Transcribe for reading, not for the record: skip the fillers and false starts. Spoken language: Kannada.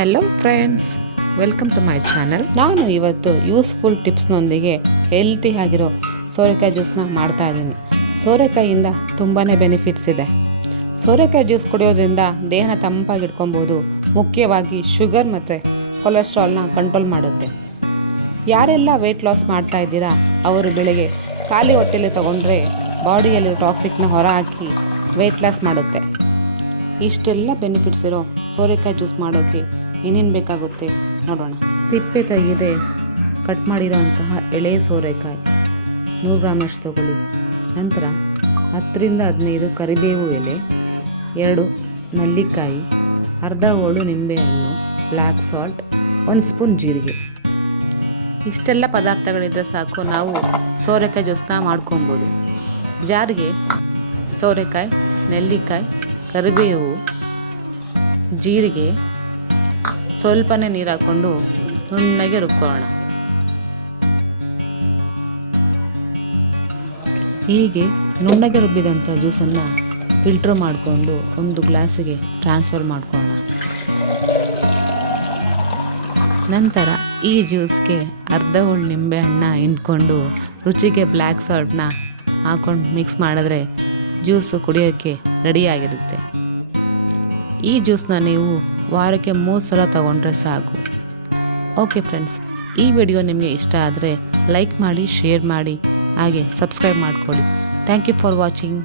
Hello friends, welcome to my channel. ನಾನು ಇವತ್ತು ಯೂಸ್ಫುಲ್ ಟಿಪ್ಸ್ನೊಂದಿಗೆ ಹೆಲ್ತಿ ಆಗಿರೋ ಸೋರೆಕಾಯಿ ಜ್ಯೂಸನ್ನ ಮಾಡ್ತಾಯಿದ್ದೀನಿ. ಸೋರೆಕಾಯಿಯಿಂದ ತುಂಬಾ ಬೆನಿಫಿಟ್ಸ್ ಇದೆ. ಸೋರೆಕಾಯಿ ಜ್ಯೂಸ್ ಕುಡಿಯೋದ್ರಿಂದ ದೇಹನ ತಂಪಾಗಿ ಇಟ್ಕೊಬೋದು. ಮುಖ್ಯವಾಗಿ ಶುಗರ್ ಮತ್ತು ಕೊಲೆಸ್ಟ್ರಾಲ್ನ ಕಂಟ್ರೋಲ್ ಮಾಡುತ್ತೆ. ಯಾರೆಲ್ಲ ವೆಯ್ಟ್ ಲಾಸ್ ಮಾಡ್ತಾ ಇದ್ದೀರಾ ಅವರು ಬೆಳಗ್ಗೆ ಖಾಲಿ ಹೊಟ್ಟೆಯಲ್ಲಿ ತೊಗೊಂಡ್ರೆ ಬಾಡಿಯಲ್ಲಿ ಟಾಕ್ಸಿಕ್ನ ಹೊರ ಹಾಕಿ ವೆಯ್ಟ್ ಲಾಸ್ ಮಾಡುತ್ತೆ. ಇಷ್ಟೆಲ್ಲ ಬೆನಿಫಿಟ್ಸ್ ಇರೋ ಸೋರೆಕಾಯಿ ಜ್ಯೂಸ್ ಮಾಡೋಕ್ಕೆ ಏನೇನು ಬೇಕಾಗುತ್ತೆ ನೋಡೋಣ. ಸಿಪ್ಪೆ ತೆಗೆಯದೆ ಕಟ್ ಮಾಡಿರೋಂತಹ ಎಳೆ ಸೋರೆಕಾಯಿ 100 ಗ್ರಾಮಷ್ಟು ತಗೊಳ್ಳಿ. ನಂತರ 10ರಿಂದ 15 ಕರಿಬೇವು ಎಲೆ, 2 ನೆಲ್ಲಿಕಾಯಿ, ಅರ್ಧ ಹೋಳು ನಿಂಬೆಹಣ್ಣು, ಬ್ಲ್ಯಾಕ್ ಸಾಲ್ಟ್, 1 ಸ್ಪೂನ್ ಜೀರಿಗೆ. ಇಷ್ಟೆಲ್ಲ ಪದಾರ್ಥಗಳಿದ್ರೆ ಸಾಕು, ನಾವು ಸೋರೆಕಾಯಿ ಜ್ಯೂಸನ್ನ ಮಾಡ್ಕೊಬೋದು. ಜಾರಿಗೆ ಸೋರೆಕಾಯಿ, ನೆಲ್ಲಿಕಾಯಿ, ಕರಿಬೇವು, ಜೀರಿಗೆ, ಸ್ವಲ್ಪನೇ ನೀರು ಹಾಕ್ಕೊಂಡು ನುಣ್ಣಗೆ ರುಬ್ಕೊಳ್ಳೋಣ. ಹೀಗೆ ನುಣ್ಣಗೆ ರುಬ್ಬಿದಂಥ ಜ್ಯೂಸನ್ನು ಫಿಲ್ಟ್ರ್ ಮಾಡಿಕೊಂಡು ಒಂದು ಗ್ಲಾಸಿಗೆ ಟ್ರಾನ್ಸ್ಫರ್ ಮಾಡ್ಕೊಳ್ಳೋಣ. ನಂತರ ಈ ಜ್ಯೂಸ್ಗೆ ಅರ್ಧ ಹೋಳು ನಿಂಬೆಹಣ್ಣ ಹಿಂಡ್ಕೊಂಡು ರುಚಿಗೆ ಬ್ಲ್ಯಾಕ್ ಸಾಲ್ಟ್ನ ಹಾಕ್ಕೊಂಡು ಮಿಕ್ಸ್ ಮಾಡಿದ್ರೆ ಜ್ಯೂಸು ಕುಡಿಯೋಕ್ಕೆ ರೆಡಿಯಾಗಿರುತ್ತೆ. ಈ ಜ್ಯೂಸನ್ನ ನೀವು ವಾರಕ್ಕೆ 3 ಸಲ ತೊಗೊಂಡ್ರೆ ಸಾಕು. ಓಕೆ ಫ್ರೆಂಡ್ಸ್, ಈ ವಿಡಿಯೋ ನಿಮಗೆ ಇಷ್ಟ ಆದರೆ ಲೈಕ್ ಮಾಡಿ, ಶೇರ್ ಮಾಡಿ, ಹಾಗೆ ಸಬ್ಸ್ಕ್ರೈಬ್ ಮಾಡ್ಕೊಳ್ಳಿ. Thank you for watching.